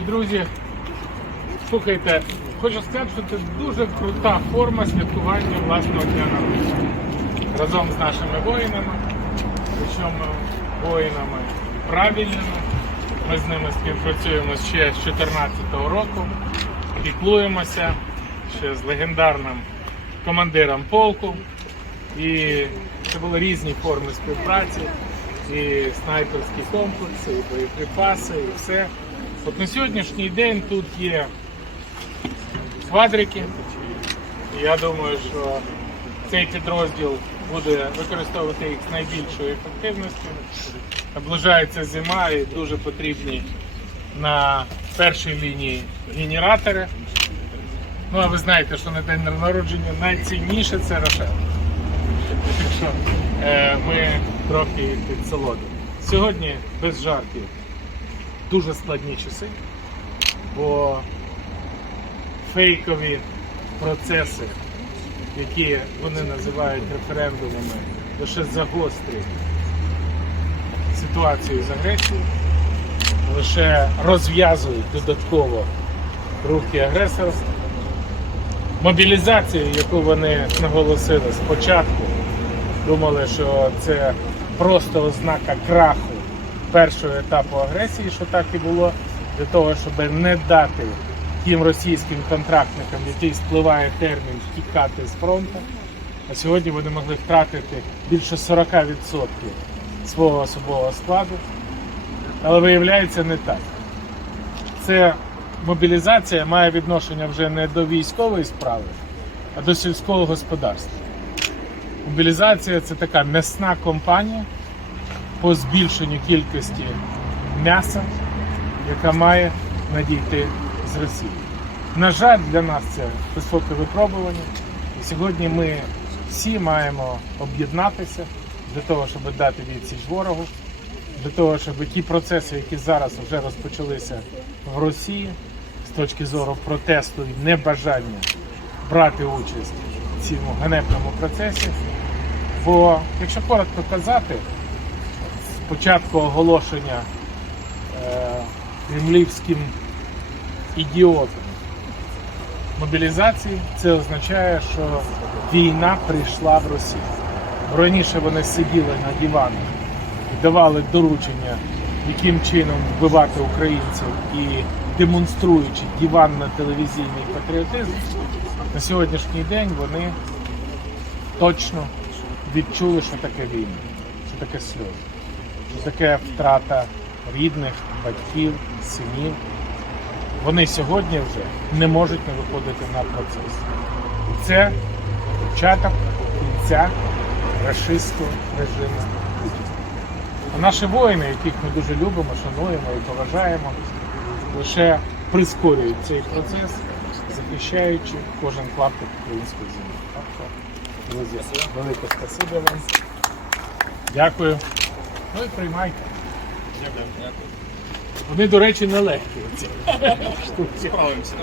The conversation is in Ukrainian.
Дорогі друзі, слухайте, хочу сказати, що це дуже крута форма святкування власного дня народження. Разом з нашими воїнами, причому воїнами правильними. Ми з ними співпрацюємо ще з 2014 року, піклуємося ще з легендарним командиром полку. І це були різні форми співпраці, і снайперські комплекси, і боєприпаси, і все. От на сьогоднішній день тут є квадрики. Я думаю, що цей підрозділ буде використовувати їх з найбільшою ефективністю. Наближається зима і дуже потрібні на першій лінії генератори. Ну, а ви знаєте, що на день народження найцінніше це Рошел. Так що е, ми трохи підсолодимо. Сьогодні без жартів дуже складні часи, бо фейкові процеси, які вони називають референдумами, лише загострюють ситуацію з агресією, лише розв'язують додатково руки агресора. Мобілізацію, яку вони наголосили спочатку, думали, що це просто ознака краху першого етапу агресії, що так і було, для того, щоб не дати тим російським контрактникам, який спливає термін, втікати з фронту. А сьогодні вони могли втратити більше 40% свого особового складу. Але виявляється не так. Це мобілізація має відношення вже не до військової справи, а до сільського господарства. Мобілізація це така м'ясна компанія по збільшенню кількості м'яса, яка має надійти з Росії. На жаль, для нас це високе випробування. І сьогодні ми всі маємо об'єднатися для того, щоб дати відсіч ворогу, для того, щоб ті процеси, які зараз вже розпочалися в Росії, з точки зору протесту і небажання брати участь в цьому ганебному процесі. Бо, якщо коротко казати, початку оголошення е, кремлівським ідіотом мобілізації, це означає, що війна прийшла в Росію. Раніше вони сиділи на диванах і давали доручення, яким чином вбивати українців і демонструючи диванно-телевізійний патріотизм, на сьогоднішній день вони точно відчули, що таке війна, що таке сльози, таке втрата рідних, батьків, синів. Вони сьогодні вже не можуть не виходити на процес. І це початок кінця рашистського режиму. А наші воїни, яких ми дуже любимо, шануємо і поважаємо, лише прискорюють цей процес, захищаючи кожен клаптик української землі. Друзі, велике спасибі вам. Дякую. Ну і приймайте. Вони, до речі, нелегкі. Справимося.